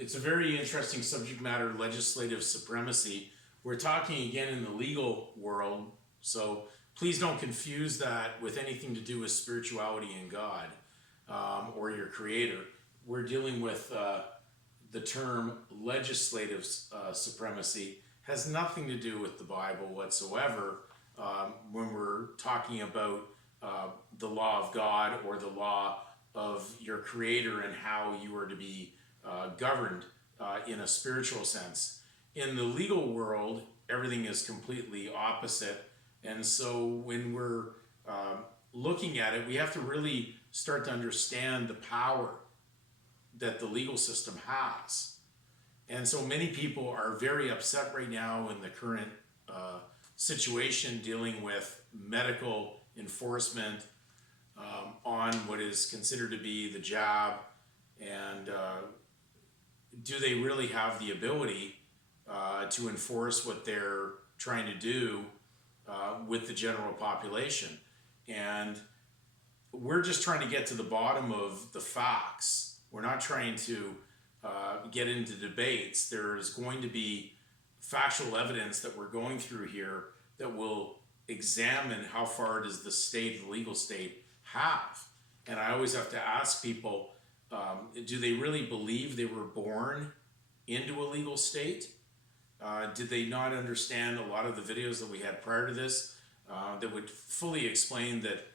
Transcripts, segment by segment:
It's a very interesting subject matter, legislative supremacy. We're talking again in the legal world, so please don't confuse that with anything to do with spirituality and God or your creator. We're dealing with the term legislative supremacy, has nothing to do with the Bible whatsoever when we're talking about the law of God or the law of your creator and how you are to be governed in a spiritual sense. In the legal world, everything is completely opposite. And so when we're looking at it, we have to really start to understand the power that the legal system has. And so many people are very upset right now in the current situation dealing with medical enforcement on what is considered to be the jab, and do they really have the ability to enforce what they're trying to do with the general population? And we're just trying to get to the bottom of the facts. We're not trying to get into debates. There's going to be factual evidence that we're going through here that will examine how far does the state, the legal state, have. And I always have to ask people, do they really believe they were born into a legal state? Did they not understand a lot of the videos that we had prior to this that would fully explain that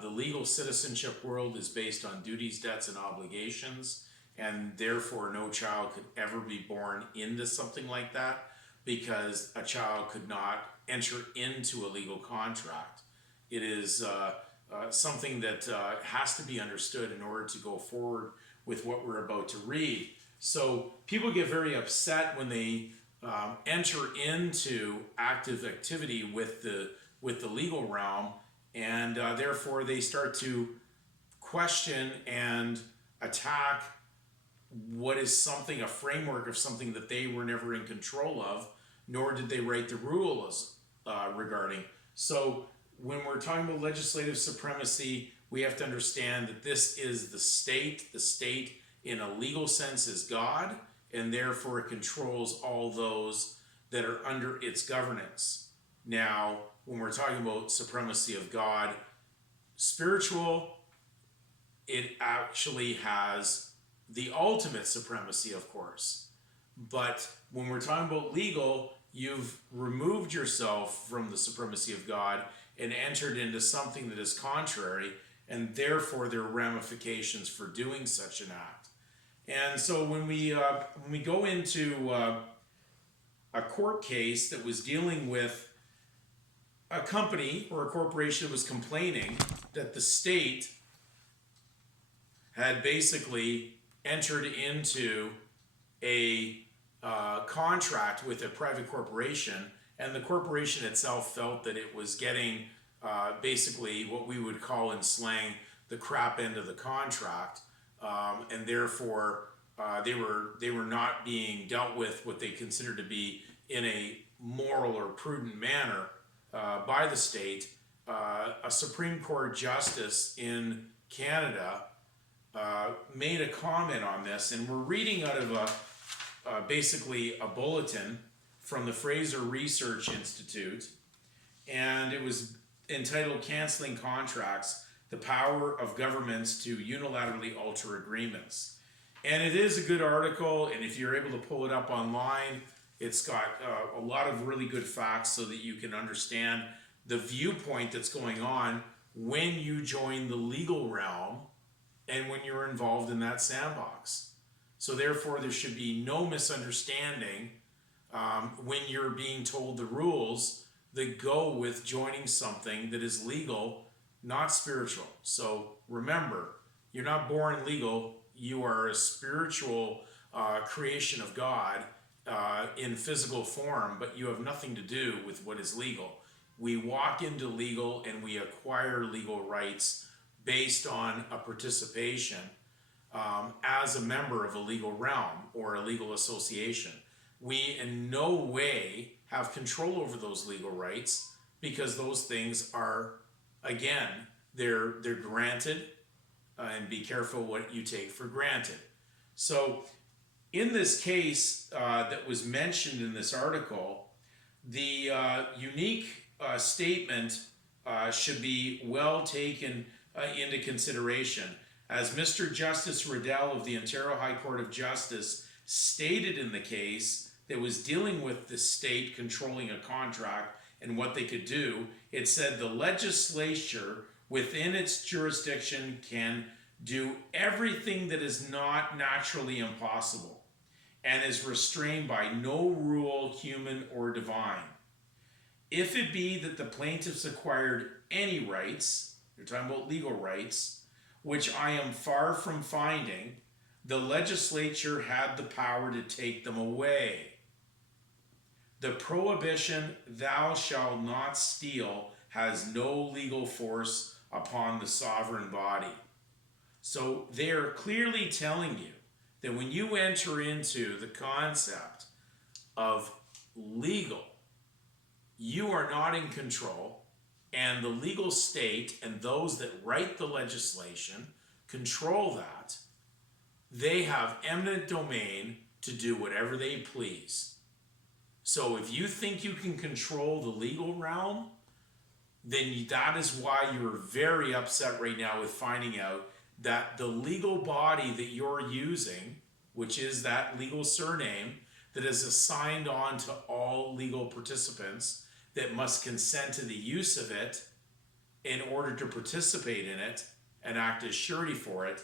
the legal citizenship world is based on duties, debts, and obligations, and therefore no child could ever be born into something like that because a child could not enter into a legal contract. It is something that has to be understood in order to go forward with what we're about to read. So people get very upset when they enter into active activity with the legal realm, and therefore they start to question and attack what is something, a framework of something that they were never in control of, nor did they write the rules regarding. So when we're talking about legislative supremacy, we have to understand that this is the state. The state in a legal sense is God, and therefore it controls all those that are under its governance. Now, when we're talking about supremacy of God, spiritual, it actually has the ultimate supremacy, of course. But when we're talking about legal, you've removed yourself from the supremacy of God and entered into something that is contrary, and therefore there are ramifications for doing such an act. And so when we go into a court case that was dealing with a company or a corporation that was complaining that the state had basically entered into a contract with a private corporation, and the corporation itself felt that it was getting basically what we would call in slang the crap end of the contract, and therefore they were not being dealt with what they considered to be in a moral or prudent manner by the state. A Supreme Court justice in Canada made a comment on this, and we're reading out of basically a bulletin from the Fraser Research Institute, and it was entitled "Canceling Contracts: The Power of Governments to Unilaterally Alter Agreements." And it is a good article, and if you're able to pull it up online, it's got a lot of really good facts so that you can understand the viewpoint that's going on when you join the legal realm and when you're involved in that sandbox. So therefore, there should be no misunderstanding when you're being told the rules that go with joining something that is legal, not spiritual. So remember, you're not born legal. You are a spiritual creation of God in physical form, but you have nothing to do with what is legal. We walk into legal and we acquire legal rights based on a participation as a member of a legal realm or a legal association. We in no way have control over those legal rights because those things are, again, they're granted, and be careful what you take for granted. So In this case that was mentioned in this article, the unique statement should be well taken into consideration. As Mr. Justice Riddell of the Ontario High Court of Justice stated in the case that was dealing with the state controlling a contract and what they could do, it said the legislature within its jurisdiction can do everything that is not naturally impossible and is restrained by no rule, human or divine. If it be that the plaintiffs acquired any rights, they're talking about legal rights, which I am far from finding, the legislature had the power to take them away. The prohibition, thou shalt not steal, has no legal force upon the sovereign body. So they are clearly telling you that when you enter into the concept of legal, you are not in control, and the legal state and those that write the legislation control that. They have eminent domain to do whatever they please. So if you think you can control the legal realm, then that is why you're very upset right now with finding out that the legal body that you're using, which is that legal surname that is assigned on to all legal participants that must consent to the use of it in order to participate in it and act as surety for it,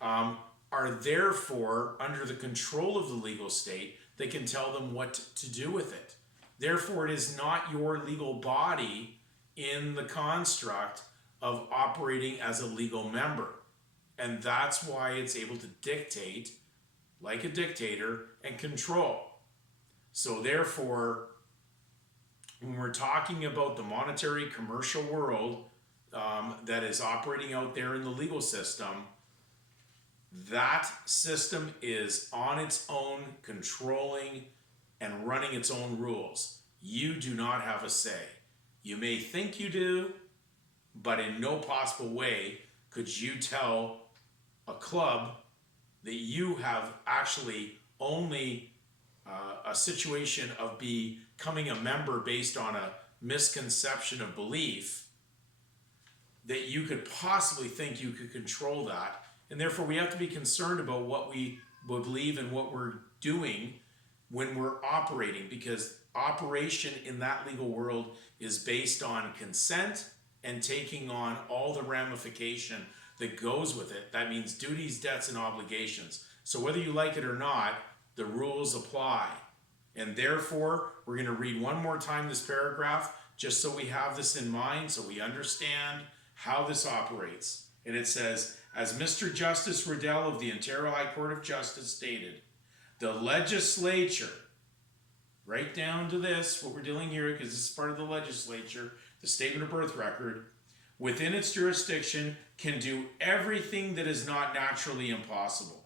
are therefore under the control of the legal state that can tell them what to do with it. Therefore, it is not your legal body in the construct of operating as a legal member. And that's why it's able to dictate like a dictator and control. So therefore, when we're talking about the monetary commercial world that is operating out there in the legal system, that system is on its own, controlling and running its own rules. You do not have a say. You may think you do, but in no possible way could you tell a club that you have actually only a situation of becoming a member based on a misconception of belief, that you could possibly think you could control that. And therefore we have to be concerned about what we believe and what we're doing when we're operating, because operation in that legal world is based on consent and taking on all the ramification that goes with it. That means duties, debts, and obligations. So whether you like it or not, the rules apply. And therefore, we're going to read one more time this paragraph just so we have this in mind, so we understand how this operates. And it says, as Mr. Justice Riddell of the Ontario High Court of Justice stated, the legislature, right down to this, what we're dealing here, because this is part of the legislature, the statement of birth record, within its jurisdiction can do everything that is not naturally impossible,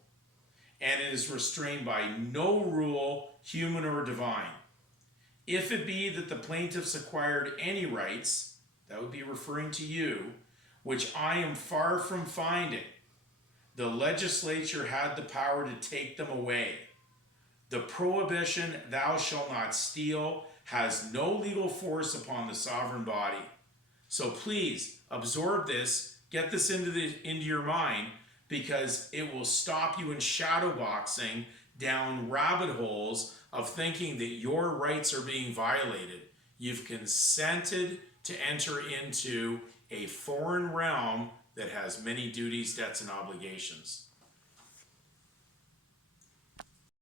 and it is restrained by no rule, human or divine. If it be that the plaintiffs acquired any rights, that would be referring to you, which I am far from finding, the legislature had the power to take them away. The prohibition, thou shalt not steal, has no legal force upon the sovereign body. So please absorb this, get this into your mind, because it will stop you in shadowboxing down rabbit holes of thinking that your rights are being violated. You've consented to enter into a foreign realm that has many duties, debts, and obligations.